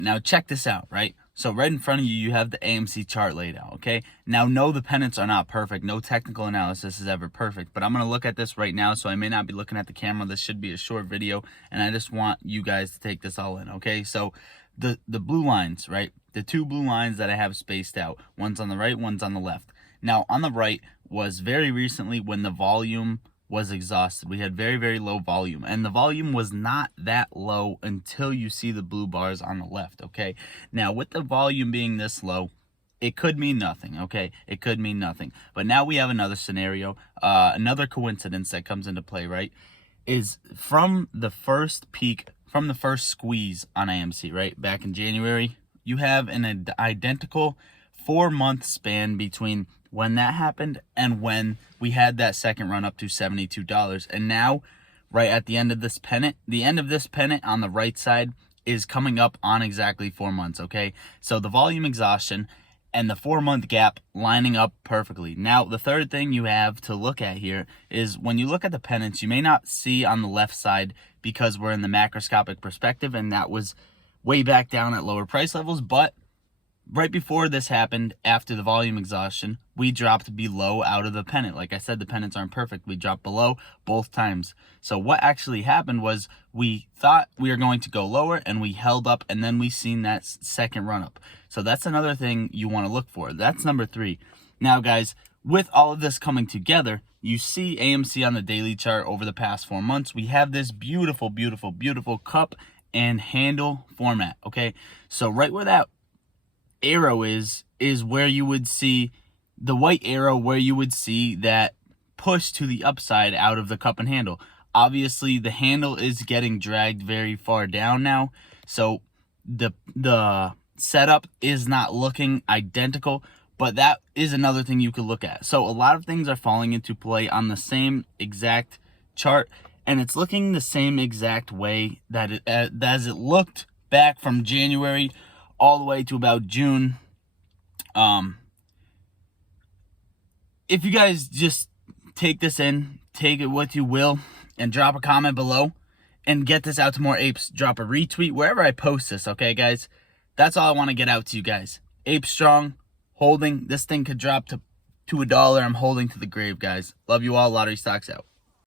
Now check this out, right? So right in front of you, you have the AMC chart laid out, okay? Now, no, the pennants are not perfect. No technical analysis is ever perfect. But I'm going to look at this right now, so I may not be looking at the camera. This should be a short video, and I just want you guys to take this all in, okay? So the blue lines, right? The two blue lines that I have spaced out. One's on the right, one's on the left. Now, on the right was very recently when the volume was exhausted. We had very, very low volume, and the volume was not that low until you see the blue bars on the left, okay? Now, with the volume being this low, it could mean nothing, okay? It could mean nothing. But now we have another scenario, another coincidence that comes into play, right? Is from the first peak, from the first squeeze on AMC, right? Back in January, you have an identical 4-month span between when that happened and when we had that second run up to $72. And now, right at the end of this pennant, the end of this pennant on the right side is coming up on exactly 4 months, okay? So the volume exhaustion and the 4-month gap lining up perfectly. Now, the third thing you have to look at here is when you look at the pennants, you may not see on the left side because we're in the macroscopic perspective, and that was way back down at lower price levels, but right before this happened, after the volume exhaustion, we dropped below out of the pennant. Like I said, the pennants aren't perfect. We dropped below both times. So what actually happened was we thought we were going to go lower, and we held up, and then we seen that second run up. So that's another thing you want to look for. That's number 3. Now, guys, with all of this coming together, you see AMC on the daily chart over the past 4 months. We have this beautiful, beautiful, beautiful cup and handle format, okay? So right where that arrow is where you would see the white arrow, where you would see that push to the upside out of the cup and handle. Obviously, the handle is getting dragged very far down now, so the setup is not looking identical, but that is another thing you could look at. So a lot of things are falling into play on the same exact chart, and it's looking the same exact way that as it looked back from January all the way to about June. If you guys just take this in, take it what you will, and drop a comment below and get this out to more apes, drop a retweet wherever I post this, okay, guys? That's all I want to get out to you guys. Ape strong, holding. This thing could drop to $1. I'm holding to the grave, guys. Love you all. Lottery Stocks out.